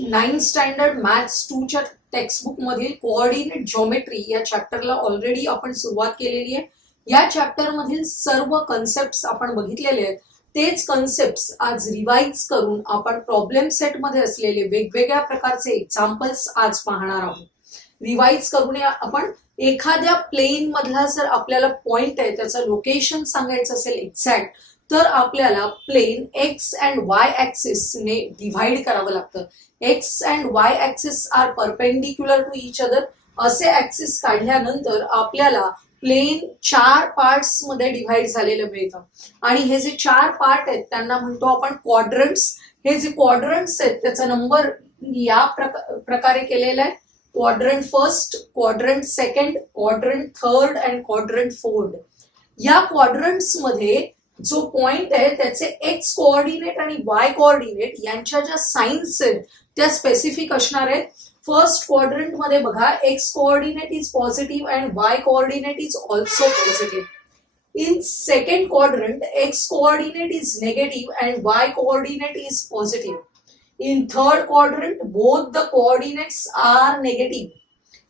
9th standard maths 2 च्या textbook मधील coordinate geometry या चॅप्टरला ऑलरेडी आपण सुरुवात केलेली आहे. या चॅप्टर मधील सर्व कन्सेप्ट्स आपण बघितलेले आहेत. तेच कन्सेप्ट्स आज रिवाइज करून आपण प्रॉब्लेम सेट मध्ये असलेले वेगवेगळ्या प्रकारचे एक्झाम्पल्स आज पाहणार आहोत. रिवाइज करून आपण एखाद्या प्लेन मधला जर आपल्याला पॉइंट आहे त्याचं लोकेशन सांगायचं असेल एक्झॅक्ट, तर आपल्याला plane x and y axis ने डिव्हाइड करावं लागतं. X and y axis are perpendicular to each other. असे ऍक्सिस काढल्यानंतर आपल्याला प्लेन 4 पार्ट्स मध्ये डिव्हाइड झालेलं मिळतं आणि हे जे 4 पार्ट आहेत त्यांना म्हणतो आपण क्वाड्रंट्स. हे जे क्वाड्रंट्स आहेत त्याचा नंबर या प्रकारे केलेला आहे. Quadrant first, quadrant second, quadrant third and quadrant fourth. या क्वाड्रंट्स मध्ये जो पॉइंट आहे त्याचे एक्स कोऑर्डिनेट आणि वाय कोऑर्डिनेट यांच्या ज्या साइन्स आहेत त्या स्पेसिफिक असणार आहेत. फर्स्ट क्वाड्रंट मध्ये बघा, x coordinate is positive and y coordinate is also positive. In second quadrant, x coordinate is negative and y coordinate is positive. In third quadrant, both the coordinates are negative.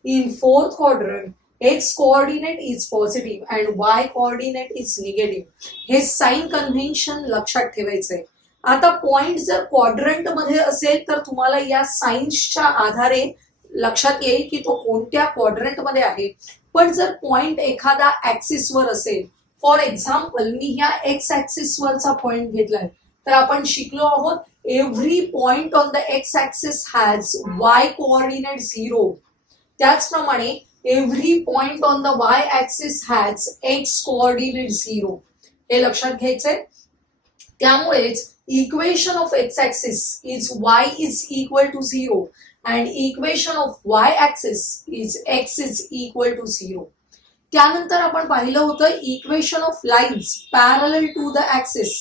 In fourth quadrant, x coordinate is positive and y coordinate is negative. हे sign convention लक्षात ठेवायचंय. आता point जर quadrant मध्ये असेल तर तुम्हाला या साइन्सच्या आधारे लक्षात येईल की तो कोणत्या क्वाड्रंट मध्ये आहे. पण जर पॉइंट एखादा ऍक्सिस वर असेल, फॉर एक्झाम्पल मी ह्या एक्स ऍक्सिस वरचा पॉइंट घेतलाय, तर आपण शिकलो आहोत every point on the x axis has y coordinate 0. त्याचप्रमाणे every point on the y axis has x coordinate 0. हे लक्षात घ्यायचंय. त्यामुळेच equation of x axis is y is equal to 0 and equation of y axis is x is equal to 0. त्यानंतर आपण पाहिलं होतं equation of lines parallel to the axis.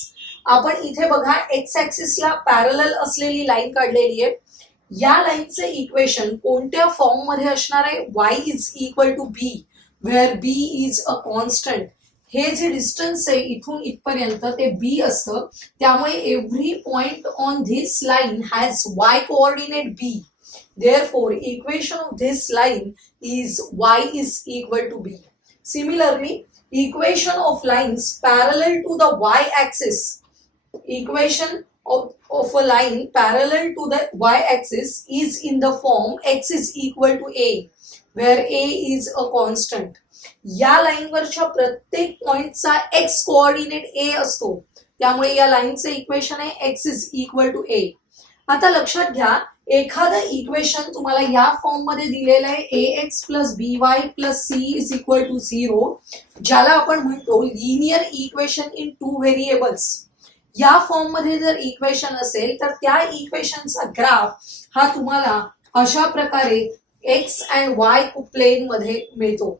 आपण इथे बघा एक्स ऍक्सिसला पॅरलल असलेली लाईन काढलेली आहे. या लाईनचे इक्वेशन कोणत्या फॉर्म मध्ये असणार आहे? Y is equal to b, where b is a constant. हे जे डिस्टन्स आहे इथून इथपर्यंत ते बी असतं. त्यामुळे every point on this line has y coordinate b. Therefore, equation of this line is y is equal to b. Similarly, equation of lines parallel to the y-axis. Equation of a line parallel to the y-axis is in the form x is equal to a, where a is a constant. या लाईनवरच्या प्रत्येक पॉइंटचा x coordinate a असतो. त्यामुळे या लाईनचे equation आहे x is equal to a. आता लक्षात घ्या, एखादं इक्वेशन तुम्हाला या फॉर्म मध्ये दिलेलं आहे ax plus by plus c is equal to 0, ज्याला आपण म्हणतो लिनियर इक्वेशन इन 2 व्हेरिएबल्स. या फॉर्म मध्ये जर इक्वेशन असेल तर त्या इक्वेशनचा ग्राफ हा तुम्हाला अशा प्रकारे एक्स अँड वाय प्लेन मध्ये मिळतो.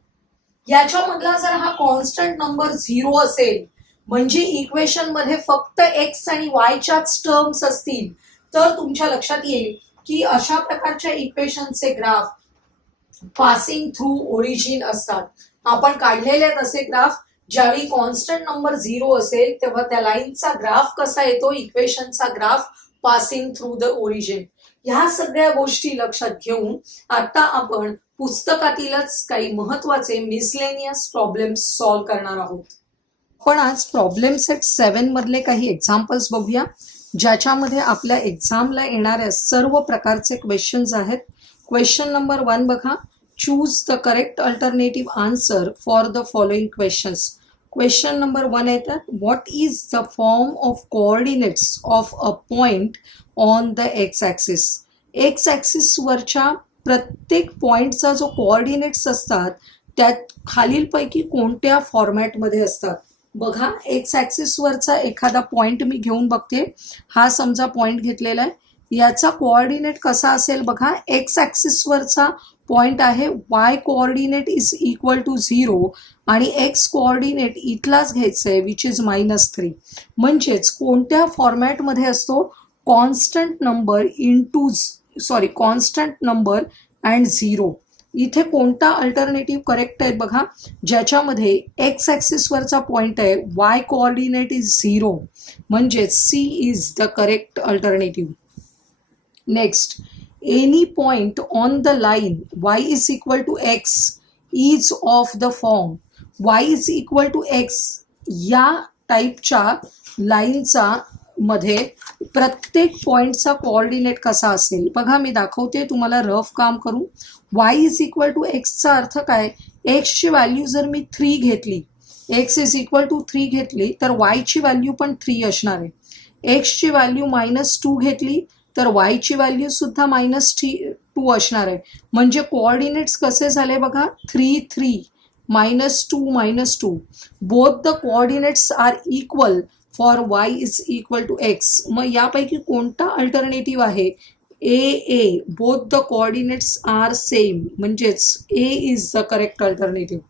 याच्यामधला जर हा कॉन्स्टंट नंबर 0 असेल, म्हणजे इक्वेशन मध्ये फक्त एक्स आणि वायच्याच टर्म्स असतील, तर तुमच्या लक्षात येईल की अशा प्रकारच्या इक्वेशनचे ग्राफ पासिंग थ्रू ओरिजिन असतात. आपण काढलेले असे ग्राफ ज्यावेळी कॉन्स्टंट नंबर 0 असेल तेव्हा त्या लाईनचा ग्राफ कसा येतो? इक्वेशनचा graph passing through the origin. ह्या सगळ्या गोष्टी लक्षात घेऊन आता आपण पुस्तकातीलच काही महत्वाचे मिसलेनियस प्रॉब्लेम्स सॉल्व्ह करणार आहोत. पण आज प्रॉब्लेम सेट 7 मधले काही एक्झाम्पल्स बघूया, ज्याच्यामध्ये आपल्या एक्झामला येणाऱ्या सर्व प्रकारचे क्वेश्चन्स आहेत. क्वेश्चन नंबर 1 बघा, choose the correct alternative answer for the following questions. Question number 1 येतात, what is the form of coordinates of a point on the x axis. X ऍक्सिसवरच्या प्रत्येक पॉइंटचा जो कोऑर्डिनेट्स असतात त्यात खालीलपैकी कोणत्या फॉर्मॅटमध्ये असतात. बघा, एक्स ऍक्सिसवरचा एखादा पॉइंट मी घेऊन बघते. हा समजा पॉइंट घेतलेला आहे, याचा कोऑर्डिनेट कसा असेल बघा. एक्स ऍक्सिसवरचा पॉइंट आहे y coordinate is equal to 0 आणि एक्स कोऑर्डिनेट इथलाच घ्यायचं आहे विच इज -3. म्हणजेच कोणत्या फॉर्मॅटमध्ये असतो? Constant number constant number and 0. इथे कोणता अल्टरनेटिव्ह करेक्ट आहे बघा, ज्याच्यामध्ये एक्स ऍक्सिसवरचा पॉइंट आहे वाय कोऑर्डिनेट इज 0, म्हणजे c is the correct alternative. Next, any point on the line y is equal to x is of the form y is equal to x या टाईपच्या लाईनचा मध्ये प्रत्येक पॉइंटचा कोऑर्डिनेट कसा असेल बघा. मी दाखवते तुम्हाला रफ काम करू. y इज इक्वल टू एक्सचा अर्थ काय, एक्सची व्हॅल्यू जर मी 3 घेतली, एक्स इज इक्वल टू 3 घेतली तर y ची व्हॅल्यू पण 3 असणार आहे. एक्सची व्हॅल्यू -2 घेतली तर y ची व्हॅल्यू सुद्धा -2 असणार आहे. म्हणजे कोऑर्डिनेट्स कसे झाले बघा, 3 3 -2 -2. Both the coordinates are equal for y is equal to x. मग यापैकी कोणता अल्टरनेटिव्ह आहे, A. Both the coordinates are same, म्हणजेच A is the correct alternative.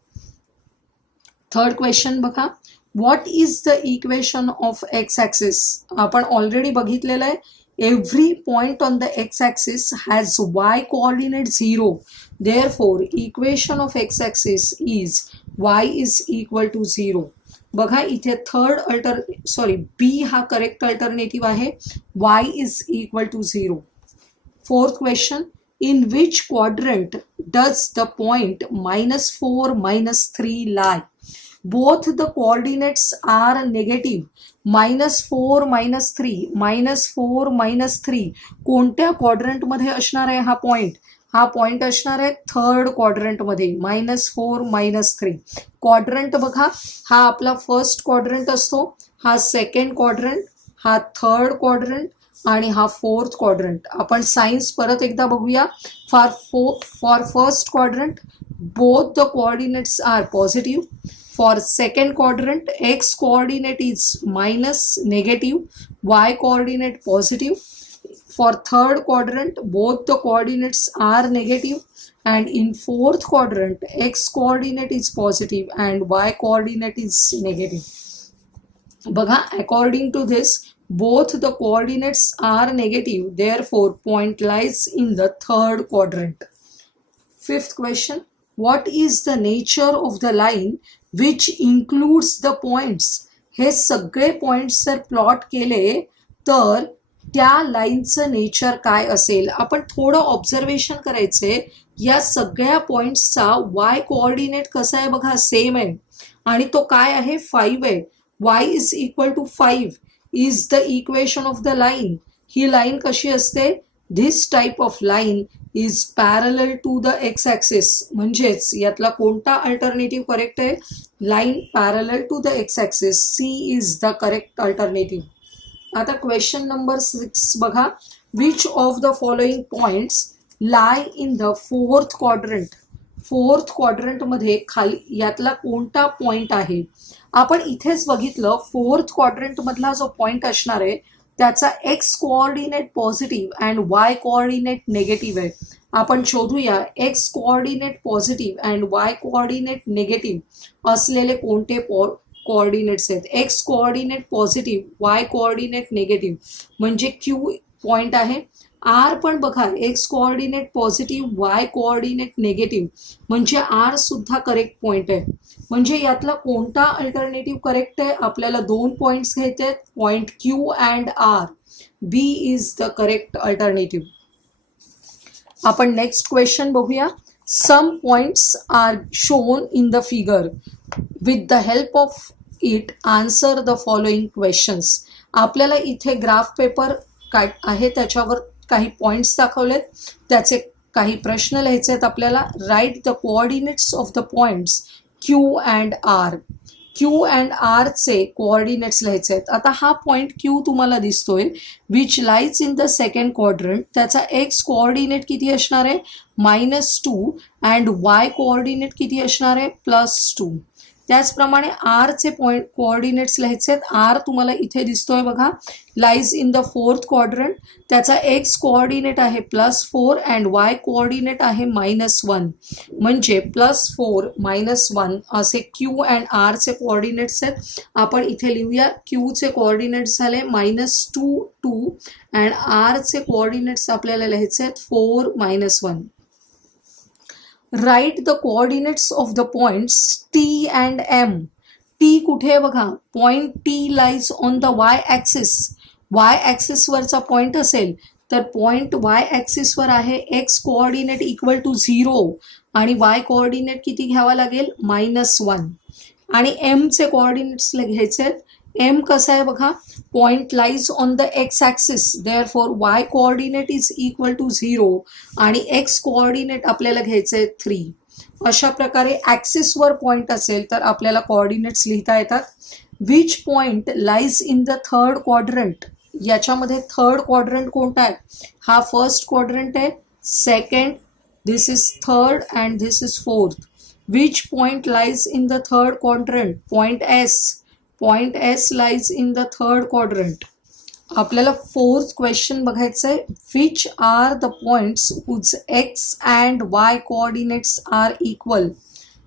Third question बघा, what is the equation of x axis. आपण already बघितलेलं आहे, every point on the x axis has y coordinate 0. Therefore equation of x axis is y is equal to 0. बघा इथे बी हा correct alternative आहे, y is equal to 0. Fourth question, in which quadrant does the point -4 -3 lie. Both the coordinates are negative. -4 -3 -4 -3 कोणत्या quadrant मध्ये असणार आहे हा point, हा पॉइंट असणार आहे थर्ड क्वाड्रंट मध्ये. -4 -3 क्वाड्रंट बघा, हा आपला फर्स्ट क्वाड्रंट असतो, हा सेकंड क्वाड्रंट, हा थर्ड क्वाड्रंट आणि हा फोर्थ क्वाड्रंट. आपण सायन्स परत एकदा बघूया. For first quadrant both the coordinates are positive. For second quadrant x coordinate is -negative, y coordinate positive. For third quadrant both the coordinates are negative, and in fourth quadrant x coordinate is positive and y coordinate is negative. बघा, according to this both the coordinates are negative, therefore point lies in the third quadrant. Fifth question, what is the nature of the line which includes the points. हे सगळे points जर plot केले तर त्या लाईनचं nature काय असेल. आपण थोडं ऑब्झर्वेशन करायचंय, या सगळ्या पॉइंट्सचा y कोऑर्डिनेट कसा आहे बघा, सेम आहे आणि तो काय आहे, 5 आहे. y is equal to 5 is the equation of the line. ही लाईन कशी असते, this type of line is parallel to the x axis. म्हणजेच यातला कोणता अल्टरनेटिव्ह करेक्ट आहे, line parallel to the x axis, c is the correct alternative. आता question number 6 बघा, which of the following points lie in the fourth quadrant. Fourth क्वाड्रंटमध्ये खाली यातला कोणता पॉइंट आहे. आपण इथेच बघितलं, फोर्थ क्वाड्रंट मधला जो पॉइंट असणार आहे त्याचा x coordinate positive and y coordinate negative आहे. आपण शोधूया x coordinate positive and y coordinate negative असलेले कोणते कोऑर्डिनेट्स आहेत. X coordinate positive, Y coordinate negative म्हणजे क्यू पॉइंट आहे. आर पण बघा, x coordinate positive, Y coordinate negative म्हणजे आर सुद्धा करेक्ट पॉइंट आहे. म्हणजे यातला कोणता अल्टरनेटिव्ह करेक्ट आहे, आपल्याला 2 पॉइंट्स घ्यायचे आहेत, point q and r. B is the correct alternative. आपण नेक्स्ट क्वेश्चन बघूया. Some points are shown in the figure. With the help of it answer the following questions. आपल्याला इथे ग्राफ पेपर काय आहे त्याच्यावर काही पॉइंट्स दाखवलेत, त्याचे काही प्रश्न लिहायचे आहेत आपल्याला. Write the coordinates of the points q and r. Q and r चे कोऑर्डिनेट्स लिहायचे आहेत. आता हा पॉइंट क्यू तुम्हाला दिसतोय, which lies in the second quadrant. त्याचा एक्स कोऑर्डिनेट किती असणार आहे, -2 अँड वाय कोऑर्डिनेट किती असणार आहे, +2. त्याचप्रमाणे आर चे पॉइंट कोऑर्डिनेट्स लिहायचे आहेत. आर तुम्हाला इथे दिसतोय बघा, lies in the fourth quadrant. त्याचा एक्स कोऑर्डिनेट आहे +4 अँड वाय कोऑर्डिनेट आहे -1. म्हणजे +4 -1 असे क्यू अँड आर चे कोऑर्डिनेट्स आहेत. आपण इथे लिहूया, क्यू चे कोऑर्डिनेट्स झाले -2 2 अँड आर चे कोऑर्डिनेट्स आपल्याला लिहायचे आहेत 4 -1. Write the coordinates of the points T and M. T कुठे आहे बघा, point T lies on the Y axis. Y ॲक्सिसवरचा पॉइंट असेल तर पॉइंट वाय ॲक्सिसवर आहे, एक्स कोऑर्डिनेट इक्वल टू 0 आणि वाय कोऑर्डिनेट किती घ्यावा लागेल, -1. आणि एमचे कोऑर्डिनेट्स घ्यायचे आहेत. एम कसं आहे बघा, point lies on the x axis, therefore y coordinate is equal to 0 आणि एक्स कोऑर्डिनेट आपल्याला घ्यायचं आहे 3. अशा प्रकारे ॲक्सिसवर पॉइंट असेल तर आपल्याला कोऑर्डिनेट्स लिहिता येतात. Which point lies in the third quadrant, याच्यामध्ये थर्ड क्वाड्रंट कोणता आहे, हा फर्स्ट क्वाड्रंट आहे, second, this is third and this is fourth. Which point lies in the third quadrant, point s, point s lies in the third quadrant. आपल्याला fourth question बघायचं आहे, which are the points whose x and y coordinates are equal.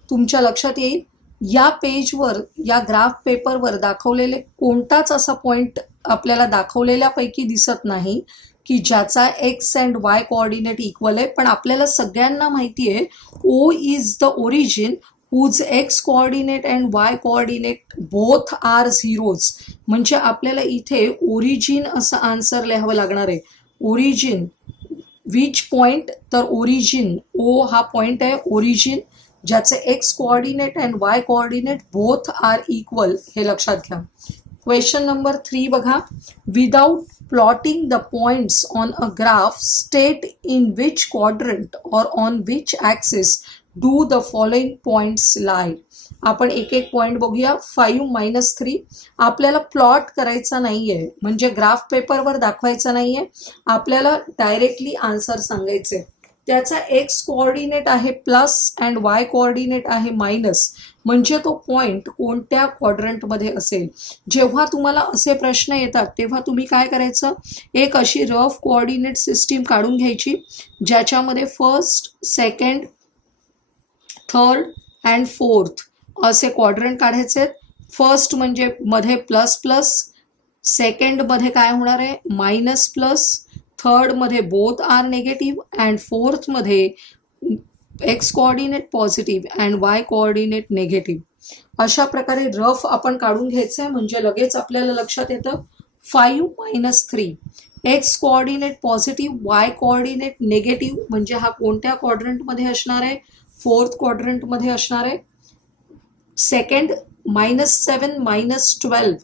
तुमच्या लक्षात येईल या पेजवर, या graph पेपरवर दाखवलेले कोणताच असा पॉइंट आपल्याला दाखवलेल्यापैकी दिसत नाही की ज्याचा x and y coordinate equal आहे. पण आपल्याला सगळ्यांना माहिती आहे o is the origin whose x coordinate and y coordinate both are zeros. म्हणजे आपल्याला इथे ओरिजिन असं आन्सर लिहावं लागणार आहे. ओरिजिन, विच पॉइंट, तर ओरिजिन, ओ हा पॉइंट आहे ओरिजिन, ज्याचे x coordinate and y coordinate both are equal, हे लक्षात घ्या. क्वेश्चन नंबर 3 बघा, without plotting the points on a graph state in which quadrant or on which axis do the following points lie. आपण एक एक point बघूया. 5 - 3 आपल्याला plot करायचा नाहीये, म्हणजे ग्राफ पेपरवर दाखवायचा नाहीये, आपल्याला डायरेक्टली आन्सर सांगायचे. त्याचा एक्स कोऑर्डिनेट आहे प्लस अँड वाय कोऑर्डिनेट आहे मायनस, म्हणजे तो पॉइंट कोणत्या क्वाड्रंटमध्ये असेल. जेव्हा तुम्हाला असे प्रश्न येतात तेव्हा तुम्ही काय करायचं, एक अशी रफ कोऑर्डिनेट सिस्टीम काढून घ्यायची ज्याच्यामध्ये first, second, third and fourth असे क्वाड्रंट काढायचे. फर्स्ट म्हणजे मध्ये प्लस प्लस, सेकंड मध्ये काय होणार आहे, मायनस प्लस, थर्ड मध्ये both are negative and fourth मध्ये x coordinate positive and y coordinate negative. अशा प्रकारे रफ आपण काढून घ्यायचं आहे, म्हणजे लगेच आपल्याला लक्षात येतं. 5 - 3 x coordinate positive, Y coordinate negative, म्हणजे हा कोणत्या क्वाड्रंटमध्ये असणार आहे, फोर्थ क्वाड्रंटमध्ये असणार आहे. Second, -7 - 12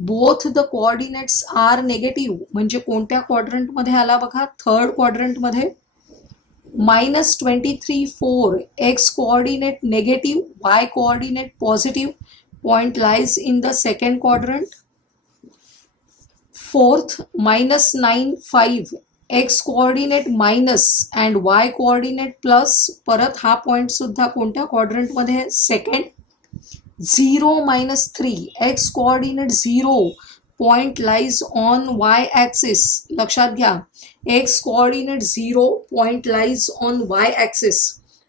both the coordinates are negative, म्हणजे कोणत्या क्वाड्रंटमध्ये आला बघा, थर्ड क्वाड्रंटमध्ये. -23 4 x coordinate negative, y coordinate positive, point lies in the second quadrant. Fourth, -9 5 x coordinate minus and y coordinate plus, परत हा पॉइंट सुद्धा कोणत्या क्वाड्रंटमध्ये आहे, second. 0 - 3 x coordinate 0, point lies on y axis. लक्षात घ्या, x coordinate 0, point lies on y axis,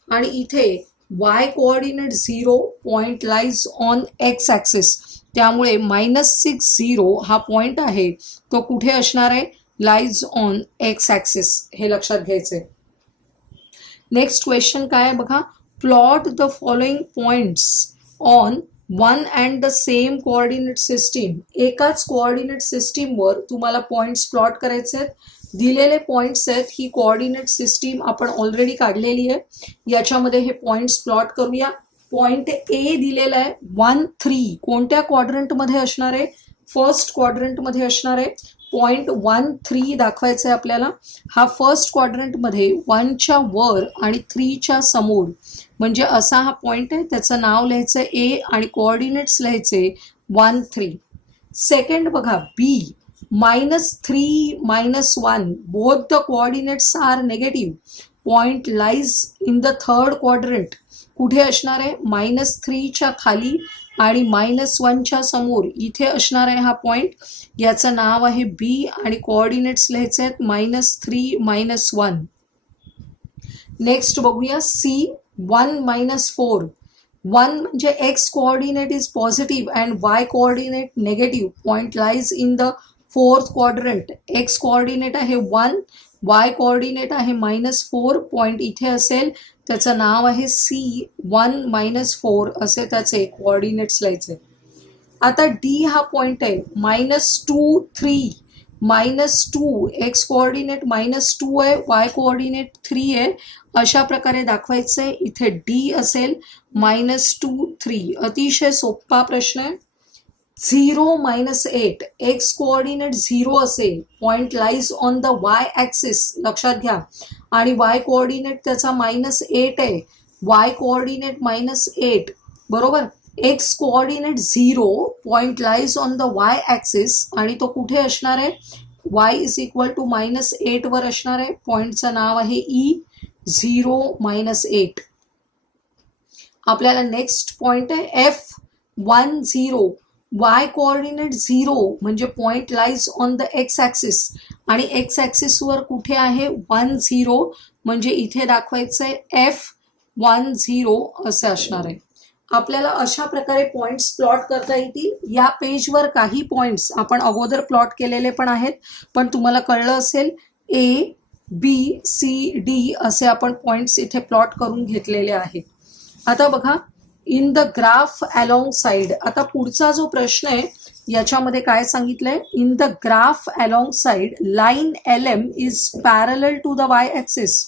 आणि इथे Y coordinate 0, point lies on x axis. त्यामुळे -6 0 हा पॉइंट आहे तो कुठे असणार आहे, लाईज ऑन एक्स ॲक्सिस, हे लक्षात घ्यायचंय. नेक्स्ट क्वेश्चन काय आहे बघा, plot the following points on one and the same coordinate system. एकाच कोऑर्डिनेट सिस्टीमवर तुम्हाला पॉइंट्स प्लॉट करायचे आहेत. दिलेले पॉइंट्स आहेत, ही कोऑर्डिनेट सिस्टीम आपण ऑलरेडी काढलेली आहे. याच्यामध्ये हे पॉइंट्स प्लॉट करूया. पॉइंट ए दिलेला आहे 1 3, कोणत्या क्वाड्रंटमध्ये असणार आहे, फर्स्ट क्वाड्रंटमध्ये असणार आहे. पॉइंट 1 3 दाखवायचं आहे आपल्याला. हा फर्स्ट क्वाड्रंटमध्ये 1च्या वर आणि 3च्या समोर, म्हणजे असा हा पॉइंट आहे. त्याचं नाव लिहायचं ए आणि कोऑर्डिनेट्स लिहायचे 1 3. सेकंड बघा b, -3 -1 both the coordinates are negative, point lies in the third quadrant, कुठे असणार आहे, -3च्या खाली आणि -1च्या समोर इथे असणार आहे हा पॉइंट. याचं नाव आहे बी आणि कोऑर्डिनेट्स लिहायचे आहेत -3 -1. नेक्स्ट बघूया सी, 1 - 4. 1 म्हणजे x coordinate is positive and y coordinate negative, point lies in the fourth quadrant. X coordinate आहे 1, वाय कोऑर्डिनेट आहे -4, पॉइंट इथे असेल. त्याचं नाव आहे सी, 1 - 4 असे त्याचे कोऑर्डिनेट्स लिहायचे. आता डी हा पॉइंट आहे -2 3, -2, एक्स कोऑर्डिनेट -2 आहे, वाय कोऑर्डिनेट 3 आहे. अशा प्रकारे दाखवायचं आहे. इथे डी असेल -2 3. अतिशय सोपा प्रश्न आहे. 0 -8, एक्स कोऑर्डिनेट 0 असेल, point lies on the Y axis, लक्षात घ्या. आणि वाय कोऑर्डिनेट त्याचा -8 आहे, वाय कोऑर्डिनेट -8, बरोबर. X coordinate 0, point lies on the Y axis, आणि तो कुठे असणार आहे, y इज इक्वल टू -8 वर असणार आहे. पॉइंटचं नाव आहे E0 -8. आपल्याला नेक्स्ट पॉइंट आहे F10, वाय कोऑर्डिनेट 0 म्हणजे point lies on the x axis, आणि एक्स ॲक्सिसवर कुठे आहे 10, म्हणजे इथे दाखवायचं आहे F10 असं असणार आहे. आपल्याला अशा प्रकारे पॉइंट्स प्लॉट करता येतील. या पेजवर काही पॉइंट्स आपण अगोदर प्लॉट केलेले पण आहेत, पण तुम्हाला कळलं असेल ABCD असे आपण पॉइंट्स इथे प्लॉट करून घेतलेले आहेत. आता बघा, in the graph along side. आता पुढचा जो प्रश्न आहे याच्यामध्ये काय सांगितलंय, in the graph along side line LM is parallel to the Y axis.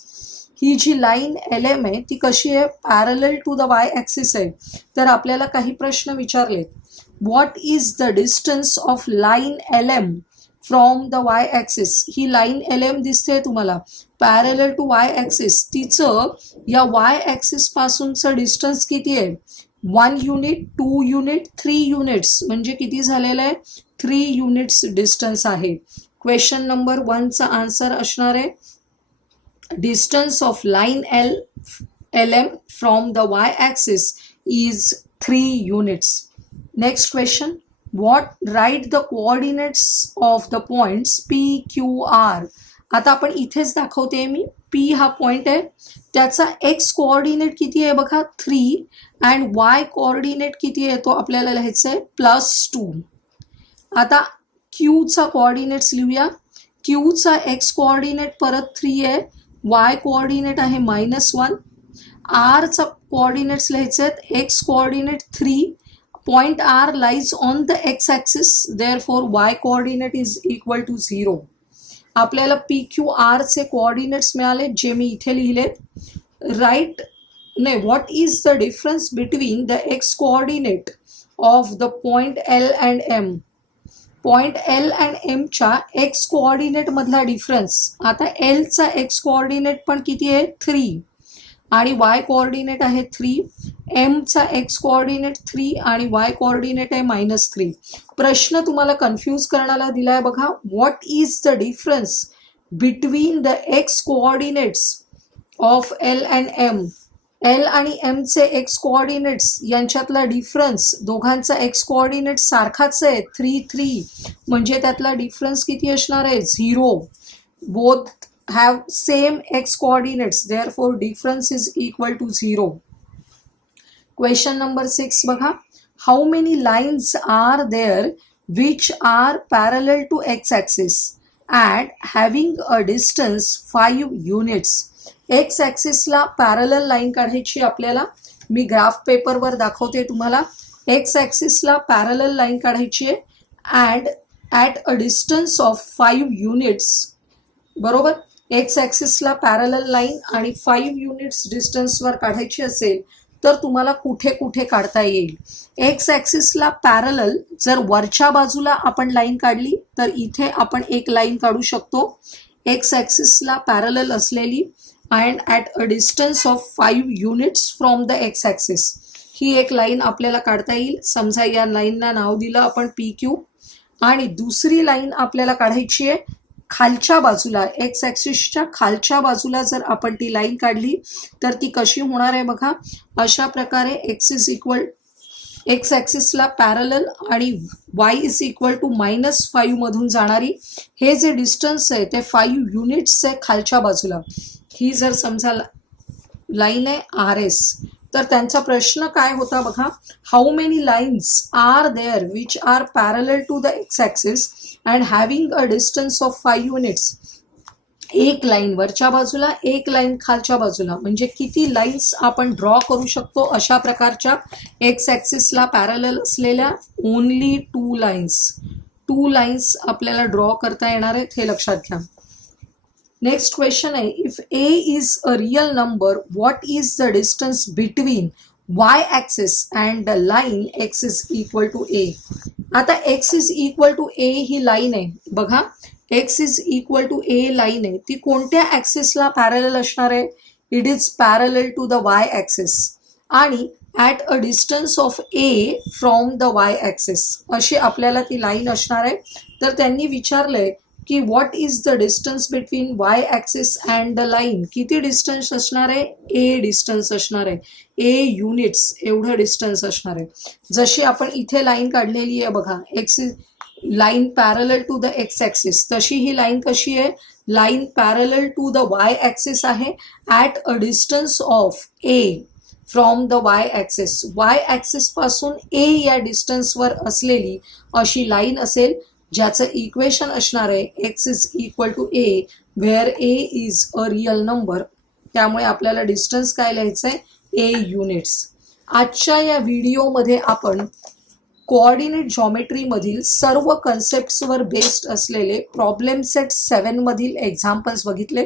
ही जी लाईन LM आहे ती कशी आहे, parallel to the Y axis आहे. तर आपल्याला काही प्रश्न विचारले, what is the distance of line LM from the Y axis. ही लाईन LM दिसते तुम्हाला, पॅरलल टू वाय ॲक्सिस. तिचं या वाय ॲक्सिस पासूनचं डिस्टन्स किती आहे, 1 युनिट, 2 युनिट, 3 युनिट्स, म्हणजे किती झालेलं आहे, 3 युनिट्स डिस्टन्स आहे. क्वेश्चन नंबर 1चा आन्सर असणार आहे distance of line LM from the Y axis is 3 units. Next question, right the coordinates of the points PQR. आता आपण इथेच दाखवते मी, P हा पॉइंट आहे, त्याचा एक्स कोऑर्डिनेट किती आहे बघा 3, अँड वाय कोऑर्डिनेट किती आहे तो आपल्याला लिहायचं आहे +2. आता Qचा कोऑर्डिनेट्स लिहूया. Qचा एक्स कोऑर्डिनेट परत 3 आहे, वाय कोऑर्डिनेट आहे -1. Rचा कोऑर्डिनेट्स लिहायचे आहेत, x coordinate 3, point R lies on the x axis, therefore y coordinate is equal to 0. आपल्याला PQRचे कोऑर्डिनेट्स मिळाले जे मी इथे लिहिलेत. What is the difference between the x coordinate of the point L and M. Point L and Mच्या x coordinate मधला difference. आता Lचा एक्स कोऑर्डिनेट पण किती आहे 3, आणि वाय कोऑर्डिनेट आहे 3. Mचा एक्स कोऑर्डिनेट 3 आणि वाय कोऑर्डिनेट आहे -3. प्रश्न तुम्हाला कन्फ्यूज करण्याला दिलाय बघा, what is the difference between the x coordinates of L and M. L आणि Mचे एक्स कोऑर्डिनेट्स यांच्यातला डिफरन्स, दोघांचा एक्स कोऑर्डिनेट सारखाच आहे 3 3, म्हणजे त्यातला डिफरन्स किती असणार आहे 0. Both have same x coordinates, therefore difference is equal to 0. Question number 6 बघा, how many lines are there which are parallel to x axis and having a distance 5 units. x axis ला parallel line काढायची आपल्याला. मी graph पेपरवर दाखवते तुम्हाला. x axis ला parallel line काढायची आहे and at a distance of 5 units, बरोबर. एक्स ॲक्सिसला पॅरलल लाईन आणि 5 युनिट्स डिस्टन्सवर काढायची असेल तर तुम्हाला कुठे कुठे काढता येईल. एक्स ॲक्सिसला पॅरलल जर वरच्या बाजूला आपण लाईन काढली तर इथे आपण एक लाईन काढू शकतो एक्स ॲक्सिसला पॅरलल असलेली, and at a distance of 5 units from the x axis. ही एक लाईन आपल्याला काढता येईल. समजा या लाईनला नाव दिलं आपण PQ, आणि दुसरी लाईन आपल्याला काढायची आहे खालच्या बाजूला, एक्स ॲक्सिसच्या खालच्या बाजूला जर आपण ती लाईन काढली तर ती कशी होणार आहे बघा. अशा प्रकारे एक्स ॲक्सिसला पॅरलल आणि y इज इक्वल टू -5 मधून जाणारी हे जे डिस्टन्स आहे ते 5 युनिट्स आहे खालच्या बाजूला. ही जर समजा लाईन आहे RS, तर त्यांचा प्रश्न काय होता बघा, how many lines are there which are parallel to the x axis and having a distance of 5 units. एक लाईन वरच्या बाजूला, एक लाईन खालच्या बाजूला, म्हणजे किती लाईन्स आपण ड्रॉ करू शकतो अशा प्रकारच्या एक्स ॲक्सिसला पॅरलल असलेल्या. Only 2 lines. 2 लाईन्स आपल्याला ड्रॉ करता येणार आहेत, हे लक्षात घ्या. नेक्स्ट क्वेश्चन आहे, if a is a real number what is the distance between y axis and the line x is equal to a. आता x is equal to a ही लाईन आहे बघा, x is equal to a line आहे, ती कोणत्या ॲक्सिसला parallel असणार आहे? It is parallel to the Y axis आणि at a distance of a from the Y axis अशी आपल्याला ती लाईन असणार आहे. तर त्यांनी विचारलंय की what is the distance between y axis and the line. किती डिस्टन्स असणार आहे? ए डिस्टन्स असणार आहे, ए युनिट्स एवढं डिस्टन्स असणार आहे. जशी आपण इथे लाईन काढलेली आहे बघा, x line parallel to the x axis, तशी ही लाईन कशी आहे? Line parallel to the Y axis आहे at a distance of a from the Y axis. Y axis पासून ए या डिस्टन्सवर असलेली अशी लाईन असेल, ज्याचं इक्वेशन असणार आहे X is equal to A where A is a real number. त्यामुळे आपल्याला डिस्टन्स काय लिहायचं आहे? A units. आजच्या या व्हिडिओमध्ये आपण कोऑर्डिनेट जॉमेट्रीमधील सर्व कन्सेप्ट्सवर बेस्ड असलेले प्रॉब्लेम सेट 7 मधील एक्झाम्पल्स बघितले.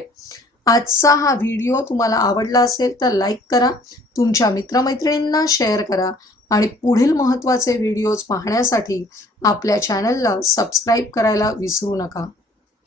आजचा हा व्हिडिओ तुम्हाला आवडला असेल तर लाईक करा, तुमच्या मित्रमैत्रिणींना शेअर करा आणि पुढील महत्त्वाचे व्हिडिओज पाहण्यासाठी आपल्या चॅनलला सबस्क्राईब करायला विसरू नका.